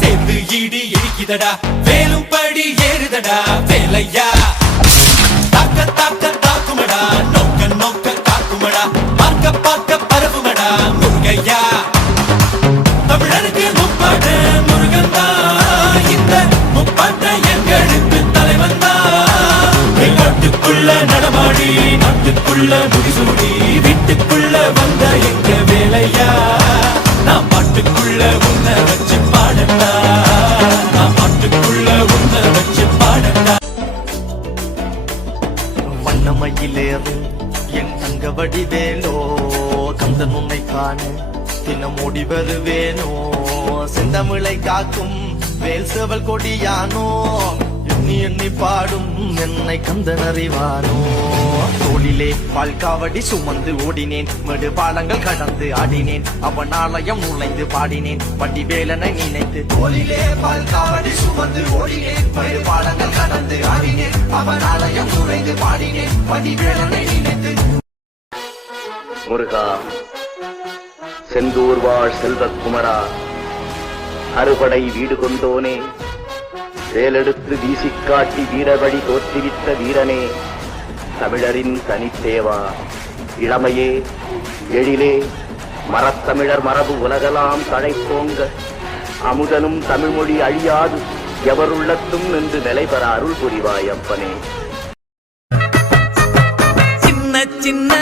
சேர்ந்து இடி இடிக்குதடா வேலும் படி ஏறுதடா வேலையா தாக்க தாக்க தாக்குமடா நோக்க நோக்க காக்குமடா பார்க்க பார்க்க பரவுமடா முருகையா தமிழருக்கு முப்பாட்ட முருகன் தான் இந்த முப்பாட்ட எங்களுக்கு தலைவன் தான் நாட்டுக்குள்ள நடமாடி நாட்டுக்குள்ள முடிசூடி வீட்டுக்குள்ள வந்த எங்க வேலையா நான் பாட்டுக்குள்ள உன்ன வச்சு பாடட்டா நான் பாட்டுக்குள்ள உன்ன வச்சு பாடட்டா வண்ணமயிலேறு என் தங்க வடிவேலோ கந்தன் உன்னை காண தினம் ஓடி வருவேனோ செந்தமிழை காக்கும் வேல் செவல் கொடியானோ எண்ணி எண்ணி பாடும் என்னை கந்தன் அறிவானோ தோளிலே பால்காவடி சுமந்து ஓடினேன் மேடு பாலங்கள் கடந்து ஆடினேன் அவன் ஆலயம் நுழைந்து பாடினேன் வடிவேலனை நினைத்து தோளிலே பால்காவடி சுமந்து ஓடினேன் மேடு பாலங்கள் கடந்து ஆடினேன் அவன் ஆலயம் நுழைந்து பாடினேன் வடிவேலனை நினைத்து. முருகா, செந்தூர் வாழ் செல்வக்குமரா, அறுபடை வீடு கொண்டோனே, வேலெடுத்து வீசிக்காட்டி வீரவழி தோற்றுவித்த வீரனே, தமிழரின் தனித்தேவா, இளமையே எழிலே, மரத்தமிழர் மரபு உலகலாம் தழைப்போங்க, அமுதனும் தமிழ்மொழி அழியாது எவருள்ளத்தும் நின்று நிலைபெற அருள் புரிவாய் அப்பனே. சின்ன சின்ன